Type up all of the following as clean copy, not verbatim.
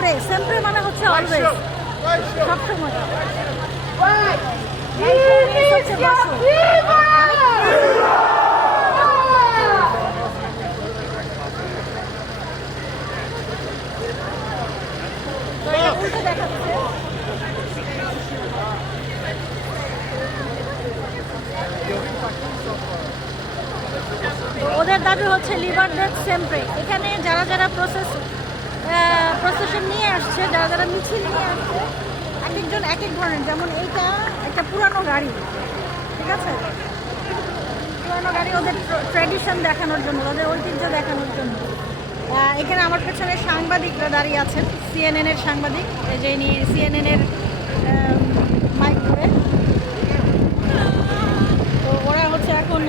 সেম্প্রে সেম্প্রে মানে হচ্ছে অলওয়েজ, সবসময়। হচ্ছে বসো। উল্টো দেখাচ্ছে। ওদের দাবি হচ্ছে লিভার ডেথ সেম্প্রে। এখানে যারা যারা প্রসেশন নিয়ে আসছে, যারা যারা মিছিল নিয়ে আসছে, এক একজন এক এক ধরনের। যেমন এইটা একটা পুরানো গাড়ি, ঠিক আছে, পুরানো গাড়ি ওদের ট্র্যাডিশন দেখানোর জন্য, ওদের ঐতিহ্য দেখানোর জন্য। এখানে আমার পেছনে সাংবাদিকরা দাঁড়িয়ে আছেন, সিএনএনের সাংবাদিক, এই যে ইনি সিএনএনের মাইক ধরে। তো ওরা হচ্ছে এখন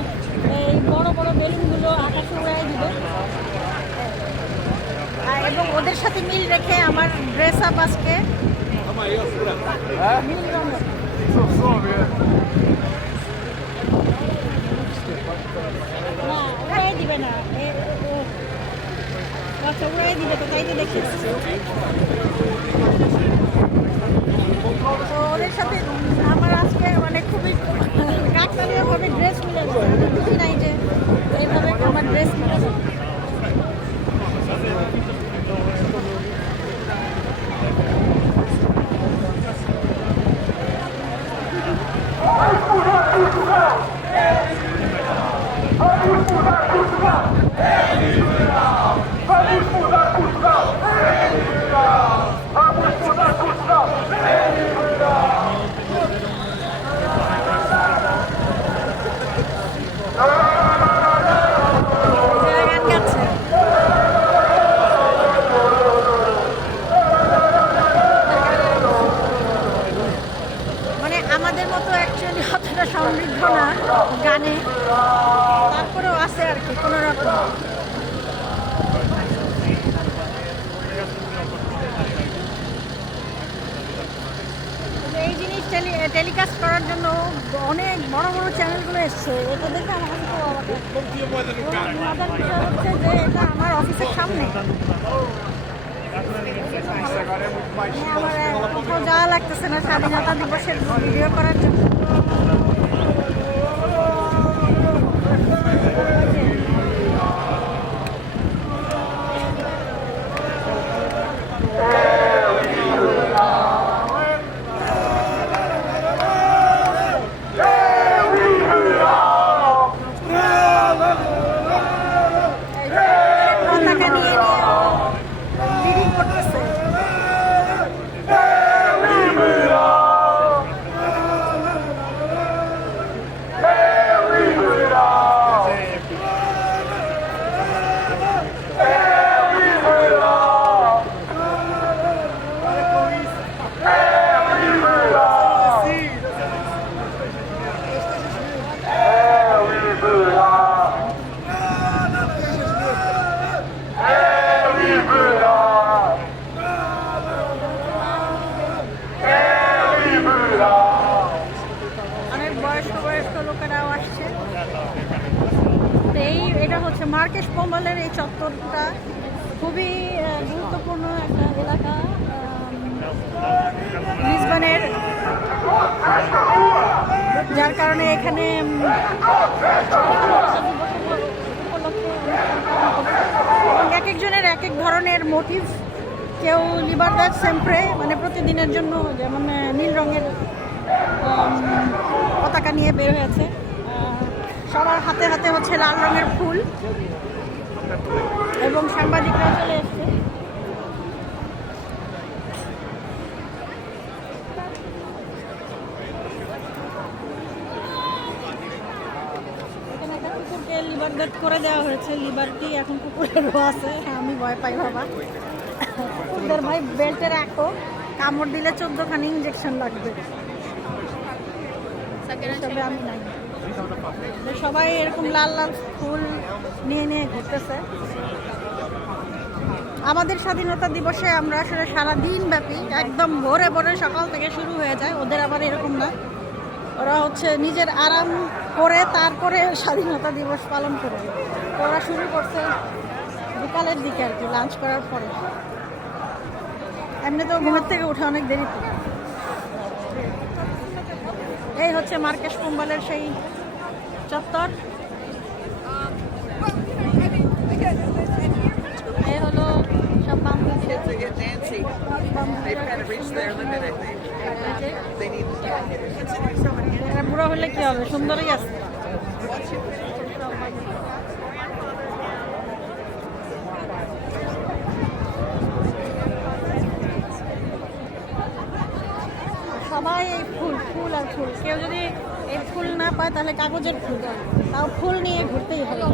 এই বড় বড় বেলুনগুলো আকাশে উড়াই দিবে, এবং ওদের সাথে মিল রেখে আমার ড্রেস আপ আজকে নীল রঙের। না, উড়াই দিবে না, আচ্ছা উড়াই দিবে তো, তাই তো দেখি। তো ওদের সাথে আমার আজকে মানে খুবই কাকতালীয়ভাবে ড্রেস মিলে গেছে। আমি বুঝি নাই যে এইভাবে আমার ড্রেস মিলে যাবে। গান গাচ্ছে। মানে আমাদের মতো অ্যাকচুয়ালি অতটা সমৃদ্ধ না গানে, তারপরেও আছে আর কি কোনো রকম। এই জিনিস টেলিকাস্ট করার জন্য অনেক বড় বড় চ্যানেলগুলো এসছে। এটা দেখে আমার কাছে খুব অবাক লাগছে। মজার বিষয় হচ্ছে যে এটা আমার অফিসের সামনে। আমার কোথাও যাওয়া লাগতেছে না স্বাধীনতা দিবসের ভিডিও করার জন্য। পতাকা নিয়ে লিডিং করতেছে। অনেক বয়স্ক বয়স্ক লোকেরাও আসছে। এটা হচ্ছে মার্কেশ পোম্বালের এই চত্বরটা খুবই গুরুত্বপূর্ণ একটা এলাকা লিসবনের, যার কারণে এখানে এক একজনের এক এক ধরনের মোটিভ। কেউ লিভার ডেথ সেম্প্রে মানে প্রতিদিনের জন্য, যেমন নীল রঙের পতাকা নিয়ে বের হয়েছে। সবার হাতে হাতে হচ্ছে লাল রঙের ফুল, এবং সাংবাদিকরা চলে এসছে। এখানে একটা কুকুরকে লিভার ডেথ করে দেওয়া হয়েছে। লিভারটি এখন কুকুরেরও আছে, আমি ভয় পাই বাবা। কুকুরদের ভাই বেল্টে রাখো, কামড় দিলে 14খানি ইঞ্জেকশন লাগবে। আমি নাই, সবাই এরকম লাল লাল ফুল নিয়ে নিয়ে ঘুরতেছে। আমাদের স্বাধীনতা দিবসে আমরা আসলে সারাদিন ব্যাপী একদম ভোরে ভোরে সকাল থেকে শুরু হয়ে যায়। ওদের আবার এরকম না, ওরা হচ্ছে নিজের আরাম করে তারপরে স্বাধীনতা দিবস পালন করে। ওরা শুরু করছে বিকালের দিকে আর কি, লাঞ্চ করার পরে। এমনিতেও ঘুমের থেকে উঠে অনেক দেরি। এই হচ্ছে মার্কেশ কুম্বালের সেই চত্বর। এই হলো সব বাম্বু দিয়ে। এরা বুড়ো হলে কি হবে, সুন্দরই আছে। সবাই এই ফুল ফুল আর ফুল, কেউ যদি এই ফুল না পায় তাহলে কাগজের ফুল, তাও ফুল নিয়ে ঘুরতেই হবে।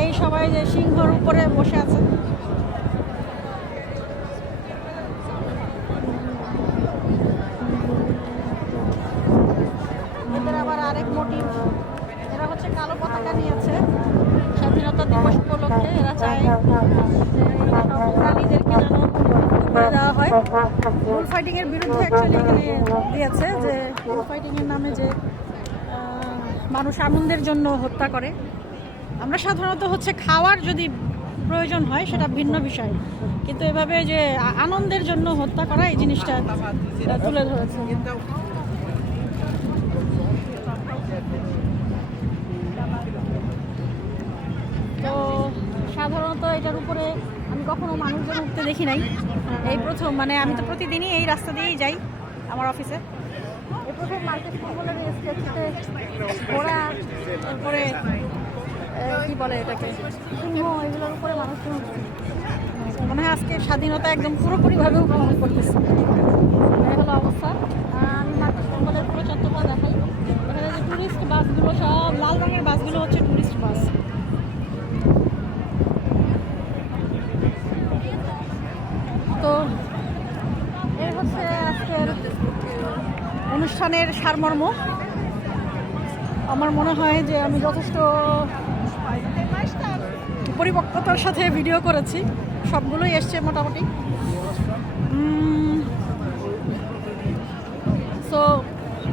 এই সবাই যে সিংহর উপরে বসে আছে। এদের আবার আরেক মোটিভ, এরা হচ্ছে কালো পতাকা নিয়েছে স্বাধীনতা দিবস উপলক্ষে। এরা চায় প্রাণীদেরকে যেন করে দেওয়া হয়। বুল ফাইটিং এর বিরুদ্ধে অ্যাকচুয়ালি এখানে দিয়েছে যে বুল ফাইটিং এর নামে যে মানুষ আনন্দের জন্য হত্যা করে। আমরা সাধারণত হচ্ছে খাওয়ার যদি প্রয়োজন হয় সেটা ভিন্ন বিষয়, কিন্তু এভাবে যে আনন্দের জন্য হত্যা করা এই জিনিসটা তুলে ধরেছে। তো সাধারণত এটার উপরে আমি কখনো মানুষজন উঠতে দেখি নাই, এই প্রথম। মানে আমি তো প্রতিদিনই এই রাস্তা দিয়েই যাই আমার অফিসে। এই প্রথম মার্কেট কুম্বলের স্ট্যাচুতে ঘোড়া, তারপরে কি বলে এটাকে, সিংহ, এগুলোর উপরে মানুষজন মনে হয় আজকে স্বাধীনতা একদম পুরোপুরিভাবে উপভোগ করতেছে। এই হলো অবস্থা। আমি মার্কেট কুম্বলের পুরো চত্বরটা দেখাই। এখানে যে টুরিস্ট বাসগুলো, সব লাল রঙের বাসগুলো হচ্ছে টুরিস্ট বাস। তো এই হচ্ছে আজকের অনুষ্ঠানের সারমর্ম। আমার মনে হয় যে আমি যথেষ্ট পরিপক্কতার সাথে ভিডিও করেছি, সবগুলোই এসছে মোটামুটি। সো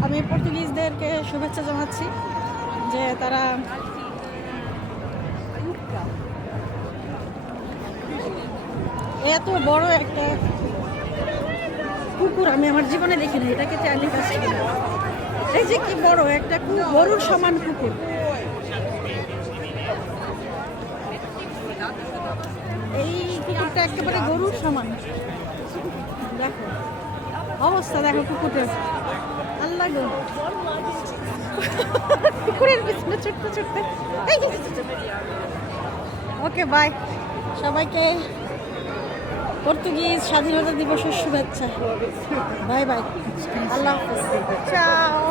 আমি পর্তুগিজদেরকে শুভেচ্ছা জানাচ্ছি যে তারা এত বড় একটা কুকুর আমি আমার জীবনে দেখি না। এটাকে চাইলে কাছে, এই যে কি বড় একটা গরুর সমান কুকুর। এই কুকুরটা একেবারে গরুর সমান। দেখো অবস্থা, দেখো কুকুরের। আল্লাহ গো, কুকুরের পিছনে ছুটতে ছুটতে। ওকে বাই, সবাইকে পর্তুগিজ স্বাধীনতা দিবসের শুভেচ্ছা। বাই বাই, আল্লাহ হাফেজ, চাও।